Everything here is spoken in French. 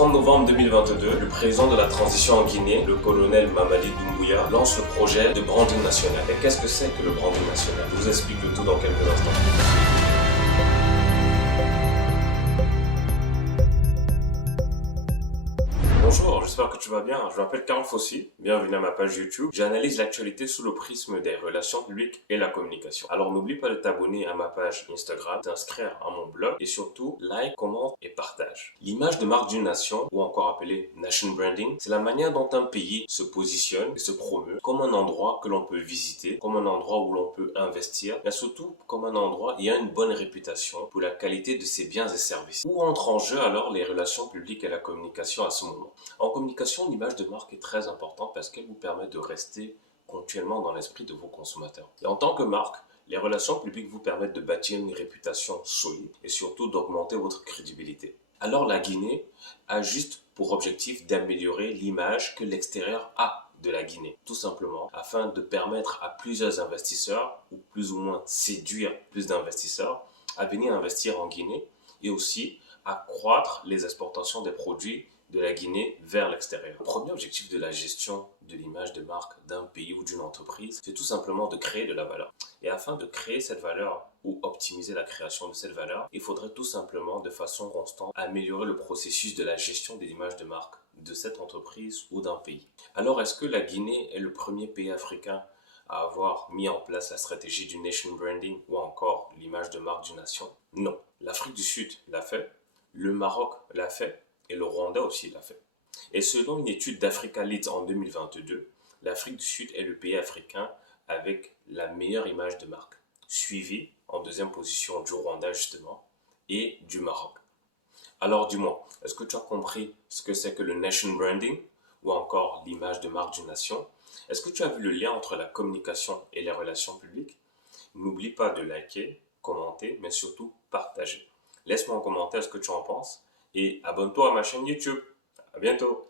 30 novembre 2022, le président de la transition en Guinée, le colonel Mamadi Doumbouya, lance le projet de branding national. Et qu'est-ce que c'est que le branding national? Je vous explique le tout dans quelques instants. Bonjour, j'espère que tu vas bien. Je m'appelle Karl Fossi, bienvenue à ma page YouTube. J'analyse l'actualité sous le prisme des relations publiques et la communication. Alors n'oublie pas de t'abonner à ma page Instagram, t'inscrire à mon blog et surtout like, commente et partage. L'image de marque d'une nation, ou encore appelée nation branding, c'est la manière dont un pays se positionne et se promeut comme un endroit que l'on peut visiter, comme un endroit où l'on peut investir, mais surtout comme un endroit ayant une bonne réputation pour la qualité de ses biens et services. Où entrent en jeu alors les relations publiques et la communication à ce moment? En communication, l'image de marque est très importante parce qu'elle vous permet de rester continuellement dans l'esprit de vos consommateurs. Et en tant que marque, les relations publiques vous permettent de bâtir une réputation solide et surtout d'augmenter votre crédibilité. Alors la Guinée a juste pour objectif d'améliorer l'image que l'extérieur a de la Guinée, tout simplement afin de permettre à plusieurs investisseurs, ou plus ou moins séduire plus d'investisseurs, à venir investir en Guinée et aussi accroître les exportations des produits de la Guinée vers l'extérieur. Le premier objectif de la gestion de l'image de marque d'un pays ou d'une entreprise, c'est tout simplement de créer de la valeur. Et afin de créer cette valeur ou optimiser la création de cette valeur, il faudrait tout simplement de façon constante améliorer le processus de la gestion de l'image de marque de cette entreprise ou d'un pays. Alors est-ce que la Guinée est le premier pays africain à avoir mis en place la stratégie du nation branding ou encore l'image de marque d'une nation? Non. L'Afrique du Sud l'a fait, le Maroc l'a fait, et le Rwanda aussi l'a fait. Et selon une étude d'Africa Leads en 2022, l'Afrique du Sud est le pays africain avec la meilleure image de marque, suivi en deuxième position du Rwanda justement et du Maroc. Alors dis-moi, est-ce que tu as compris ce que c'est que le nation branding ou encore l'image de marque d'une nation? Est-ce que tu as vu le lien entre la communication et les relations publiques? N'oublie pas de liker, commenter, mais surtout partager. Laisse-moi en commentaire ce que tu en penses et abonne-toi à ma chaîne YouTube. À bientôt!